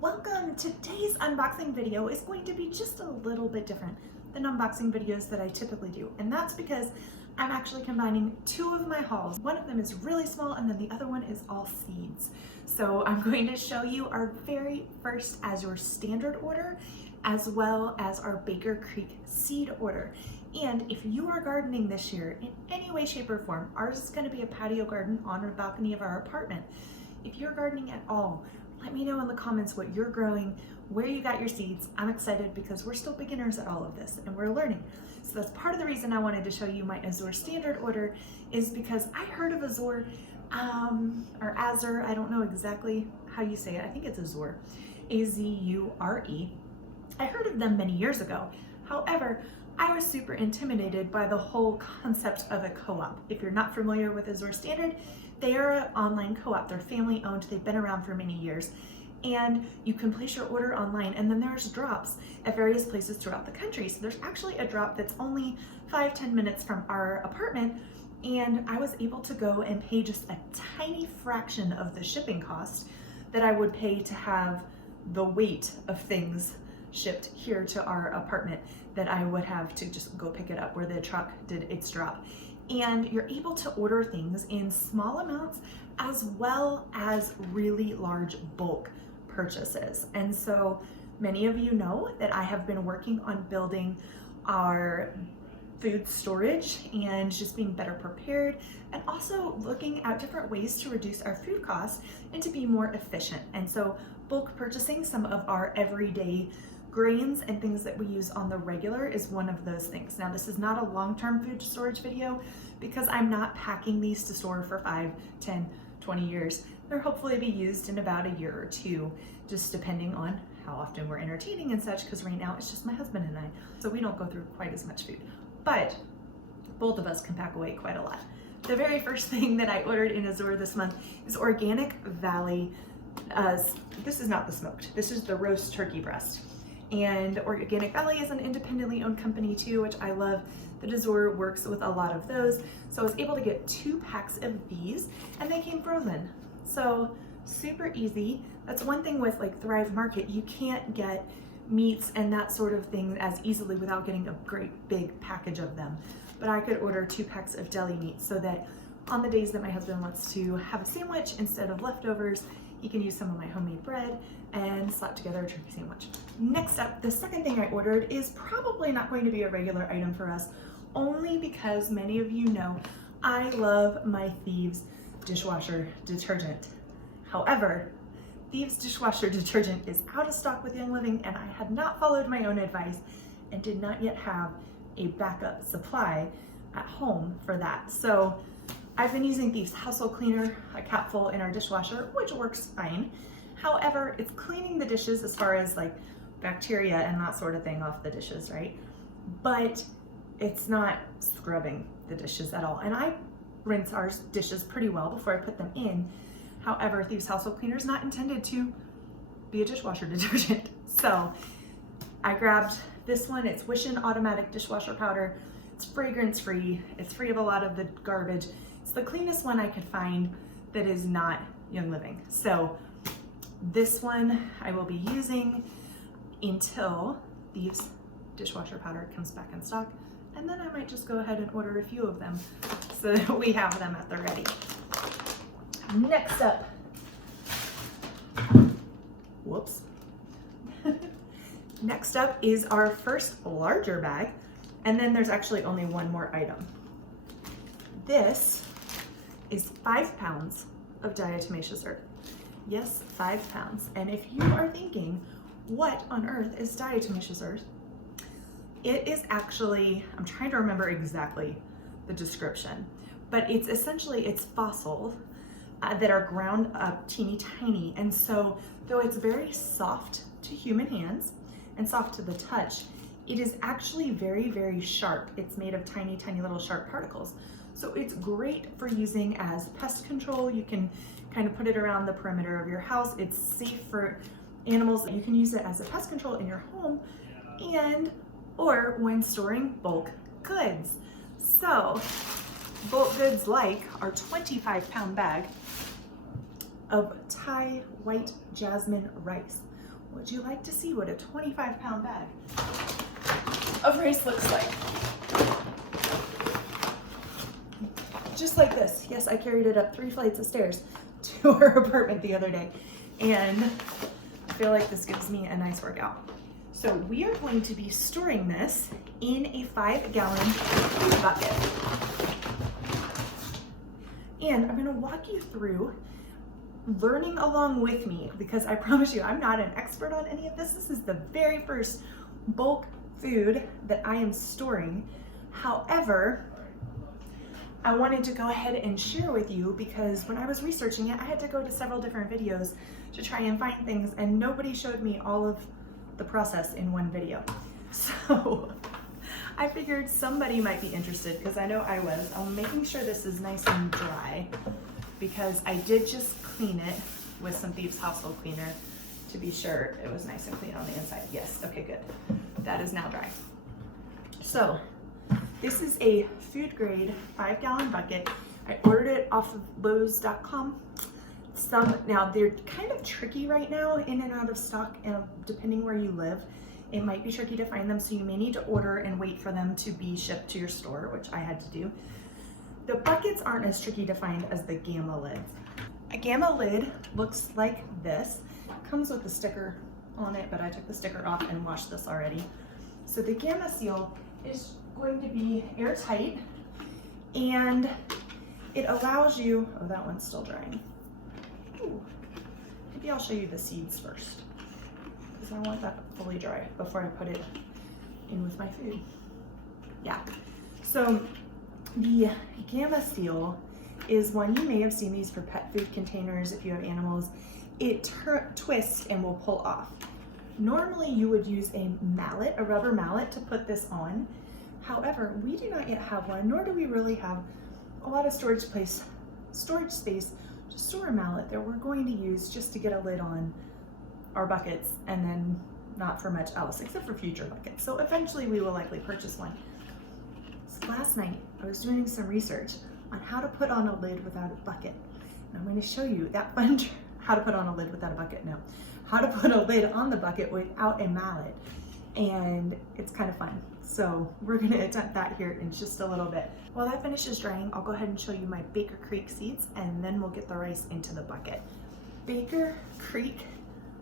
Welcome! Today's unboxing video is going to be just a little bit different than unboxing videos that I typically do, and that's because I'm actually combining two of my hauls. One of them is really small and then the other one is all seeds. So I'm going to show you our very first Azure Standard order as well as our Baker Creek seed order. And if you are gardening this year in any way, shape, or form, ours is going to be a patio garden on a balcony of our apartment. If you're gardening at all, let me know in the comments what you're growing, where you got your seeds. I'm excited because we're still beginners at all of this and we're learning. So that's part of the reason I wanted to show you my Azure Standard order, is because I heard of Azure, or Azure, I don't know exactly how you say it. I think it's Azure, A-Z-U-R-E. I heard of them many years ago. However, I was super intimidated by the whole concept of a co-op. If you're not familiar with Azure Standard, they are an online co-op. They're family owned. They've been around for many years. And you can place your order online, and then there's drops at various places throughout the country. So there's actually a drop that's only 5-10 minutes from our apartment, and I was able to go and pay just a tiny fraction of the shipping cost that I would pay to have the weight of things shipped here to our apartment that I would have to just go pick it up where the truck did its drop. And you're able to order things in small amounts as well as really large bulk purchases. And so many of you know that I have been working on building our food storage and just being better prepared, and also looking at different ways to reduce our food costs and to be more efficient. And so bulk purchasing some of our everyday grains and things that we use on the regular is one of those things. Now, this is not a long-term food storage video because I'm not packing these to store for 5, 10, 20 years. They'll hopefully be used in about a year or two, just depending on how often we're entertaining and such, because right now it's just my husband and I, so we don't go through quite as much food. But both of us can pack away quite a lot. The very first thing that I ordered in Azure this month is Organic Valley. This is not the smoked, this is the roast turkey breast. And Organic Valley is an independently owned company too, which I love. That Azure works with a lot of those. So I was able to get 2 packs of these, and they came frozen. So super easy. That's one thing with like Thrive Market, you can't get meats and that sort of thing as easily without getting a great big package of them. But I could order 2 packs of deli meat so that on the days that my husband wants to have a sandwich, instead of leftovers, he can use some of my homemade bread and slap together a turkey sandwich. Next up, the second thing I ordered is probably not going to be a regular item for us, only because many of you know I love my Thieves dishwasher detergent. However, Thieves dishwasher detergent is out of stock with Young Living, and I had not followed my own advice and did not yet have a backup supply at home for that. So I've been using Thieves household cleaner, a capful in our dishwasher, which works fine. However, it's cleaning the dishes as far as like bacteria and that sort of thing off the dishes, right? But it's not scrubbing the dishes at all. And I rinse our dishes pretty well before I put them in. However, Thieves household cleaner is not intended to be a dishwasher detergent. So I grabbed this one. It's Wishin Automatic Dishwasher Powder. It's fragrance free. It's free of a lot of the garbage. It's the cleanest one I could find that is not Young Living. So this one I will be using until Thieves dishwasher powder comes back in stock, and then I might just go ahead and order a few of them so that we have them at the ready. Next up, whoops. Next up is our first larger bag, and then there's actually only one more item. This is 5 pounds of diatomaceous earth. Yes, 5 pounds. And if you are thinking, what on earth is diatomaceous earth? It is actually, I'm trying to remember exactly the description, but it's essentially, it's fossils that are ground up teeny tiny. And so though it's very soft to human hands and soft to the touch, it is actually very, very sharp. It's made of tiny, tiny little sharp particles. So it's great for using as pest control. You can kind of put it around the perimeter of your house. It's safe for animals. You can use it as a pest control in your home and or when storing bulk goods. So bulk goods like our 25-pound bag of Thai white jasmine rice, Would you like to see what a 25-pound bag of rice looks like? Just like this. Yes, I carried it up 3 flights of stairs to our apartment the other day, and I feel like this gives me a nice workout. So we are going to be storing this in a 5-gallon bucket. And I'm gonna walk you through learning along with me, because I promise you, I'm not an expert on any of this. This is the very first bulk food that I am storing. However, I wanted to go ahead and share with you because when I was researching it, I had to go to several different videos to try and find things, and nobody showed me all of the process in one video. So I figured somebody might be interested, because I know I was. I'm making sure this is nice and dry because I did just clean it with some Thieves Household Cleaner to be sure it was nice and clean on the inside. Yes, okay, good. That is now dry. So this is a food grade 5-gallon bucket. I ordered it off of Lowes.com. Now they're kind of tricky right now, in and out of stock, and depending where you live, it might be tricky to find them, so you may need to order and wait for them to be shipped to your store, which I had to do. The buckets aren't as tricky to find as the Gamma lids. A Gamma lid looks like this. It comes with a sticker on it, but I took the sticker off and washed this already. So the Gamma seal is going to be airtight, and it allows you, oh, that one's still drying. Ooh, maybe I'll show you the seeds first, because I want that fully dry before I put it in with my food. Yeah, so the Gamma seal is one, you may have seen these for pet food containers if you have animals. It twists and will pull off. Normally you would use a mallet, a rubber mallet, to put this on. However, we do not yet have one, nor do we really have a lot of storage space to store a mallet that we're going to use just to get a lid on our buckets, and then not for much else except for future buckets. So eventually we will likely purchase one. So last night I was doing some research on how to put on a lid without a bucket. And I'm going to show you that fun how to put on a lid without a bucket. No, how to put a lid on the bucket without a mallet, and it's kind of fun. So we're going to attempt that here in just a little bit. While that finishes drying, I'll go ahead and show you my Baker Creek seeds, and then we'll get the rice into the bucket. Baker Creek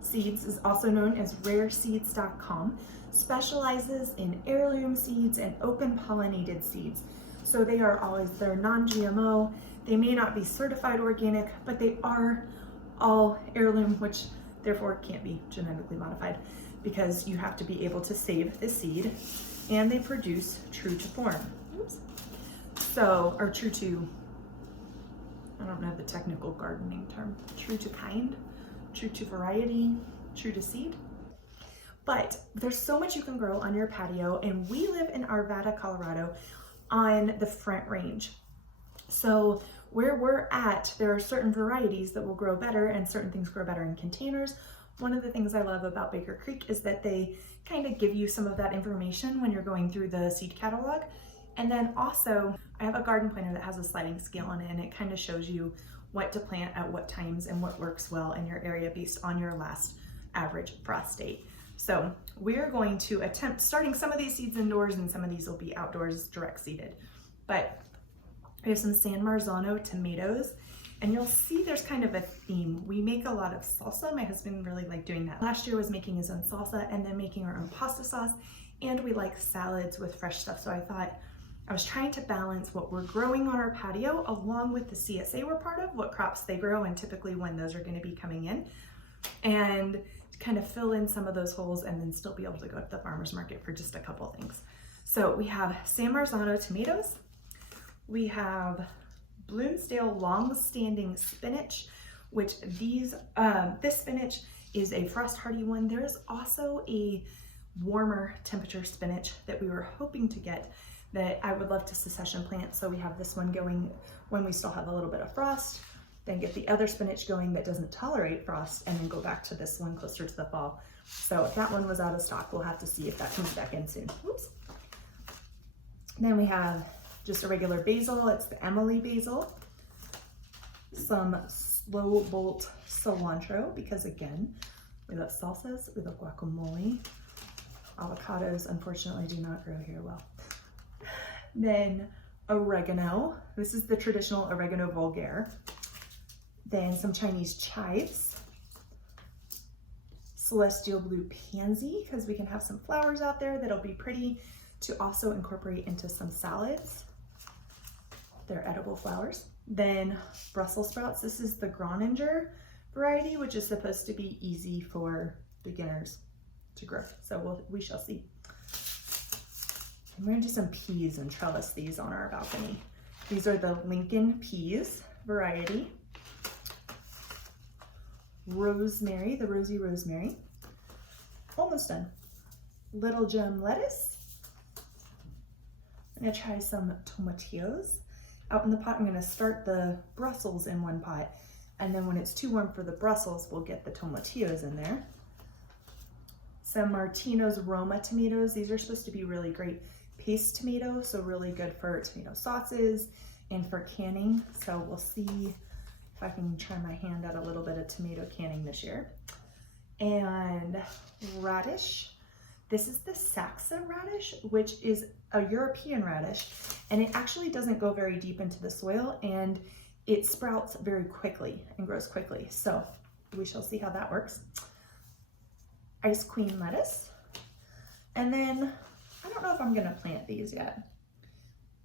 Seeds is also known as rareseeds.com, specializes in heirloom seeds and open pollinated seeds. So they're non-GMO. They may not be certified organic, but they are all heirloom, which therefore can't be genetically modified, because you have to be able to save the seed, and they produce true to form. Oops. So, or true to, I don't know the technical gardening term, true to kind, true to variety, true to seed. But there's so much you can grow on your patio, and we live in Arvada, Colorado, on the Front Range. So where we're at, there are certain varieties that will grow better, and certain things grow better in containers. One of the things I love about Baker Creek is that they kind of give you some of that information when you're going through the seed catalog. And then also, I have a garden planner that has a sliding scale on it, and it kind of shows you what to plant at what times and what works well in your area based on your last average frost date. So we're going to attempt starting some of these seeds indoors, and some of these will be outdoors direct seeded. But we have some San Marzano tomatoes, and you'll see there's kind of a theme. We make a lot of salsa. My husband really liked doing that. Last year was making his own salsa and then making our own pasta sauce, and we like salads with fresh stuff. So I thought I was trying to balance what we're growing on our patio along with the CSA we're part of, what crops they grow, and typically when those are going to be coming in, and kind of fill in some of those holes and then still be able to go to the farmer's market for just a couple things. So we have San Marzano tomatoes. We have Bloomsdale long-standing spinach, which this spinach is a frost hardy one. There is also a warmer temperature spinach that we were hoping to get that I would love to succession plant. So we have this one going when we still have a little bit of frost, then get the other spinach going that doesn't tolerate frost, and then go back to this one closer to the fall. So if that one was out of stock, we'll have to see if that comes back in soon. Oops. Then we have just a regular basil. It's the Emily basil. Some slow bolt cilantro, because again, We love salsas, we love guacamole. Avocados, unfortunately, do not grow here well. Then oregano. This is the traditional oregano vulgare. Then some Chinese chives. Celestial blue pansy, because we can have some flowers out there that'll be pretty to also incorporate into some salads. They're edible flowers. Then Brussels sprouts. This is the Groninger variety, which is supposed to be easy for beginners to grow. So we shall see. And we're gonna do some peas and trellis these on our balcony. These are the Lincoln peas variety. Rosemary, the rosy rosemary. Almost done. Little gem lettuce. I'm gonna try some tomatillos. Out in the pot, I'm gonna start the Brussels in one pot, and then when it's too warm for the Brussels, we'll get the tomatillos in there. Some Martino's Roma tomatoes. These are supposed to be really great paste tomatoes, so really good for tomato sauces and for canning. So we'll see if I can try my hand at a little bit of tomato canning this year. And radish. This is the Saxa radish, which is a European radish, and it actually doesn't go very deep into the soil, and it sprouts very quickly and grows quickly. So we shall see how that works. Ice Queen lettuce. And then I don't know if I'm gonna plant these yet.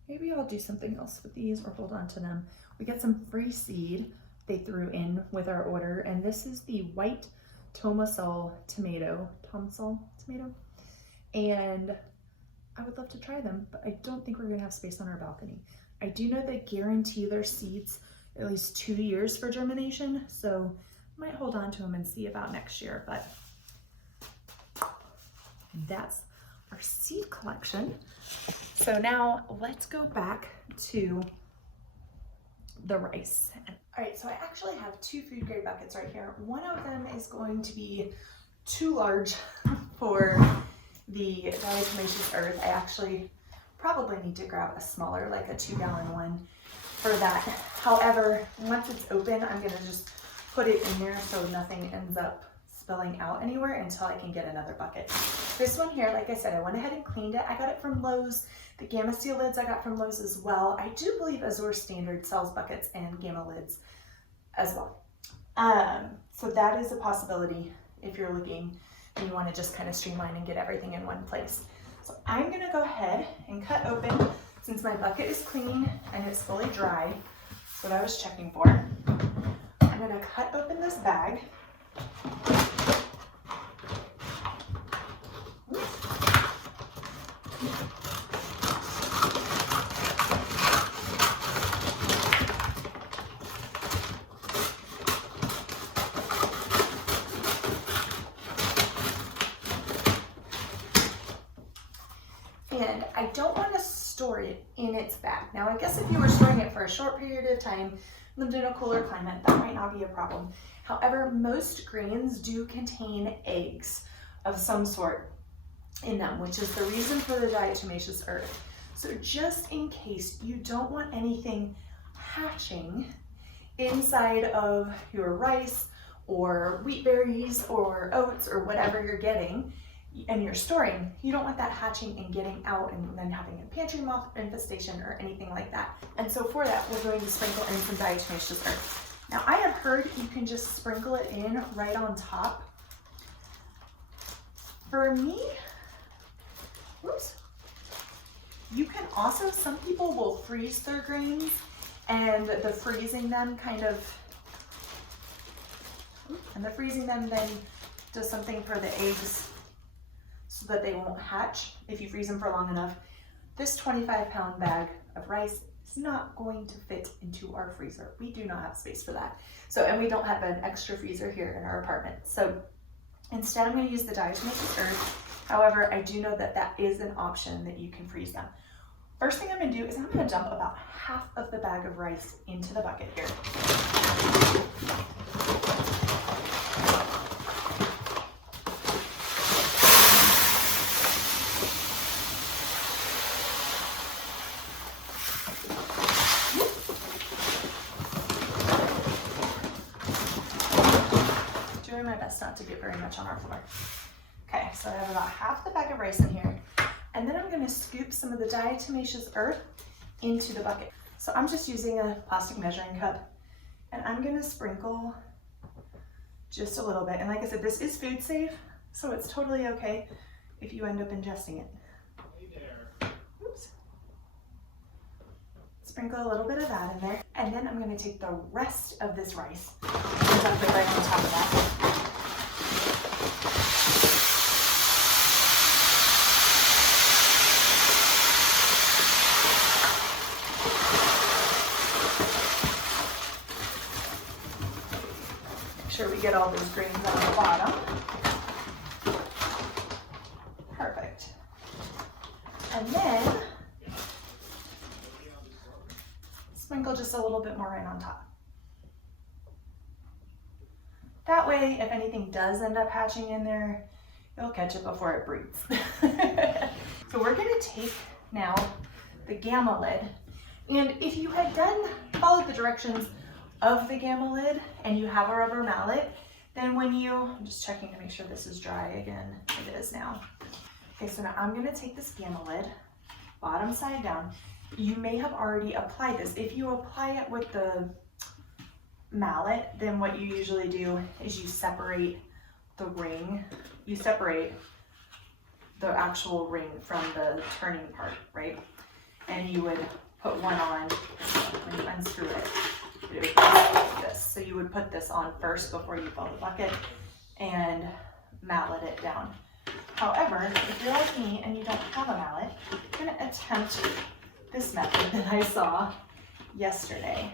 Maybe I'll do something else with these or hold on to them. We got some free seed they threw in with our order, and this is the white Tomasol tomato, and I would love to try them, but I don't think we're gonna have space on our balcony. I do know they guarantee their seeds at least 2 years for germination, so I might hold on to them and see about next year, but that's our seed collection. So now let's go back to the rice. All right, so I actually have 2 food grade buckets right here. One of them is going to be too large for the diatomaceous earth. I actually probably need to grab a smaller, like a 2-gallon one for that. However, once it's open, I'm gonna just put it in there so nothing ends up spilling out anywhere until I can get another bucket. This one here, like I said, I went ahead and cleaned it. I got it from Lowe's. The Gamma Seal lids I got from Lowe's as well. I do believe Azure Standard sells buckets and Gamma lids as well. So that is a possibility if you're looking and you want to just kind of streamline and get everything in one place. So I'm gonna go ahead and cut open, since my bucket is clean and it's fully dry. That's what I was checking for. I'm gonna cut open this bag. And I don't want to store it in its bag. Now, I guess if you were storing it for a short period of time, lived in a cooler climate, that might not be a problem. However, most grains do contain eggs of some sort in them, which is the reason for the diatomaceous earth. So just in case you don't want anything hatching inside of your rice or wheat berries or oats or whatever you're getting, and you're storing, you don't want that hatching and getting out and then having a pantry moth infestation or anything like that. And so for that, we're going to sprinkle in some diatomaceous earth. Now, I have heard you can just sprinkle it in right on top. For me, whoops, you can also, some people will freeze their grains, and the freezing them then does something for the eggs so that they won't hatch if you freeze them for long enough. This 25-pound bag of rice is not going to fit into our freezer. We do not have space for that. So, and we don't have an extra freezer here in our apartment. So instead, I'm going to use the diatomaceous earth. However, I do know that that is an option that you can freeze them. First thing I'm going to do is I'm going to dump about half of the bag of rice into the bucket here. Doing my best. best not to get very much on our floor. Okay, so I have about half the bag of rice in here. And then I'm gonna scoop some of the diatomaceous earth into the bucket. So I'm just using a plastic measuring cup, and I'm gonna sprinkle just a little bit. And like I said, this is food safe, so it's totally okay if you end up ingesting it. Oops. Sprinkle a little bit of that in there. And then I'm gonna take the rest of this rice and dump it right on top of that. Sure we get all those grains on the bottom. Perfect. And then sprinkle just a little bit more right on top. That way, if anything does end up hatching in there, you'll catch it before it breeds. So we're gonna take now the gamma lid, and if you had followed the directions of the gamma lid and you have a rubber mallet, then I'm just checking to make sure this is dry again. It is now. Okay, so now I'm gonna take this gamma lid, bottom side down. You may have already applied this. If you apply it with the mallet, then what you usually do is you separate the ring. You separate the actual ring from the turning part, right? And you would put one on when you unscrew it. It would go like this. So you would put this on first before you fill the bucket and mallet it down. However, if you're like me and you don't have a mallet, you're gonna attempt this method that I saw yesterday.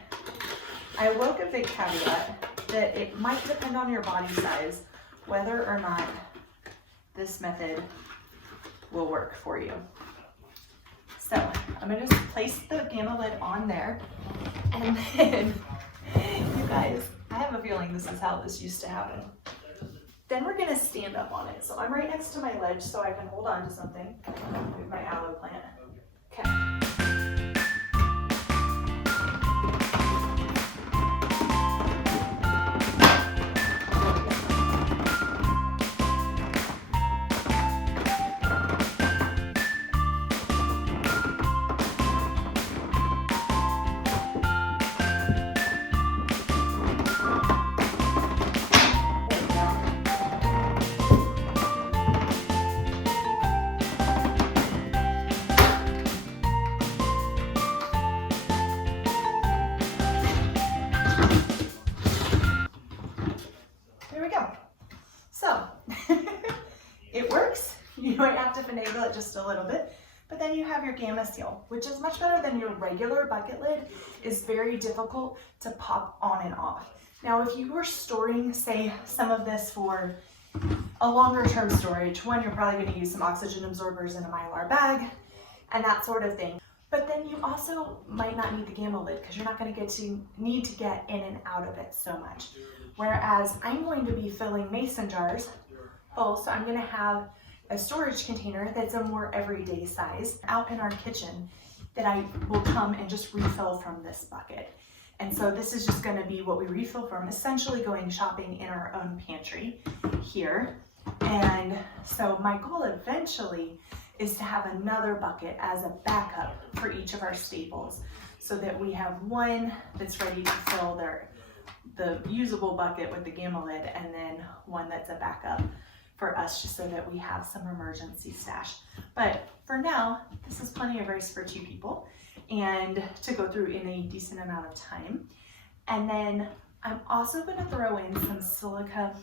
I will give the caveat that it might depend on your body size whether or not this method will work for you. So I'm gonna just place the gamma lid on there, and then, you guys, I have a feeling this is how this used to happen. Then we're gonna stand up on it. So I'm right next to my ledge so I can hold on to something with my aloe plant. Okay. It works. You might have to finagle it just a little bit, but then you have your gamma seal, which is much better than your regular bucket lid. Is very difficult to pop on and off. Now, if you were storing, say, some of this for a longer term storage, one, you're probably going to use some oxygen absorbers in a Mylar bag and that sort of thing. But then you also might not need the gamma lid because you're not going to need to get in and out of it so much. Whereas I'm going to be filling mason jars full, so I'm going to have a storage container that's a more everyday size out in our kitchen that I will come and just refill from this bucket. And so this is just going to be what we refill from, essentially going shopping in our own pantry here. And so my goal eventually is to have another bucket as a backup for each of our staples, so that we have one that's ready to fill the usable bucket with the gamma lid, and then one that's a backup for us, just so that we have some emergency stash. But for now, this is plenty of rice for 2 people and to go through in a decent amount of time. And then I'm also going to throw in some silica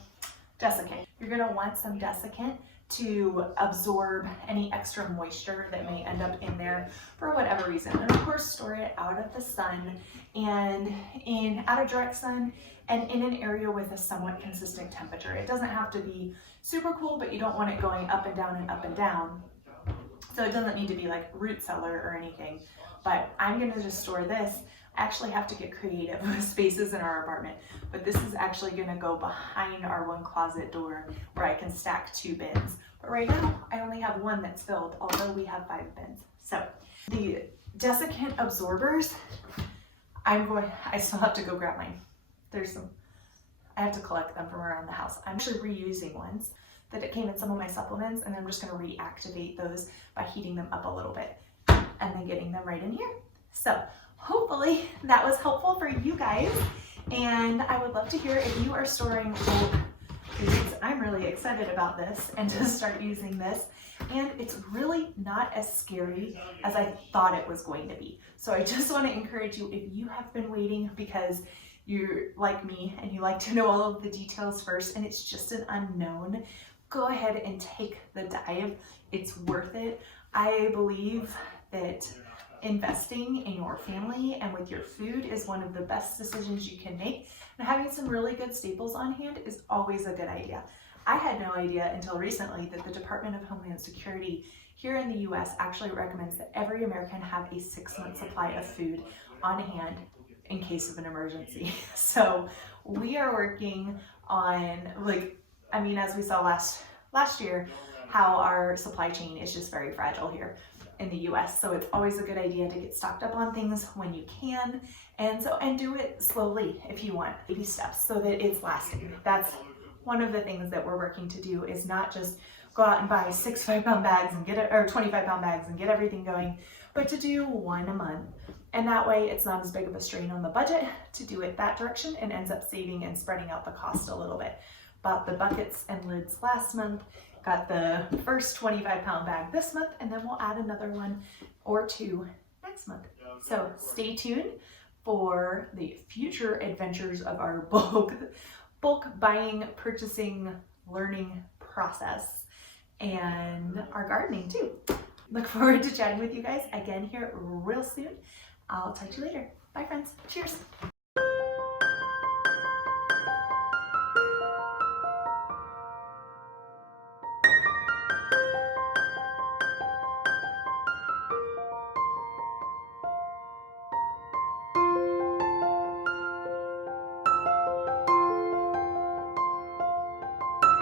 desiccant. You're going to want some desiccant to absorb any extra moisture that may end up in there for whatever reason. And of course, store it out of the sun and out of direct sun and in an area with a somewhat consistent temperature. It doesn't have to be super cool, but you don't want it going up and down and up and down. So it doesn't need to be like root cellar or anything, but I'm gonna just store this. I actually have to get creative with spaces in our apartment, but this is actually gonna go behind our one closet door where I can stack 2 bins. But right now, I only have 1 that's filled, although we have 5 bins. So the desiccant absorbers, I still have to go grab mine. I have to collect them from around the house. I'm actually reusing ones that it came in some of my supplements, and I'm just gonna reactivate those by heating them up a little bit and then getting them right in here. So hopefully that was helpful for you guys, and I would love to hear if you are storing bulk foods. I'm really excited about this and to start using this, and it's really not as scary as I thought it was going to be. So I just want to encourage you, if you have been waiting because you're like me and you like to know all of the details first and it's just an unknown, go ahead and take the dive. It's worth it. I believe that investing in your family and with your food is one of the best decisions you can make, and having some really good staples on hand is always a good idea. I had no idea until recently that the Department of Homeland Security here in the US actually recommends that every American have a 6-month supply of food on hand in case of an emergency. So we are working on, as we saw last year, how our supply chain is just very fragile here in the US. So it's always a good idea to get stocked up on things when you can, and do it slowly if you want, baby steps, so that it's lasting. That's one of the things that we're working to do, is not just go out and buy 6 5-pound bags and get it, or 25-pound bags and get everything going, but to do 1 a month. And that way it's not as big of a strain on the budget to do it that direction, and ends up saving and spreading out the cost a little bit. Bought the buckets and lids last month, got the first 25-pound bag this month, and then we'll add another 1 or 2 next month. So stay tuned for the future adventures of our bulk buying, purchasing, learning process, and our gardening too. Look forward to chatting with you guys again here real soon. I'll talk to you later. Bye friends. Cheers.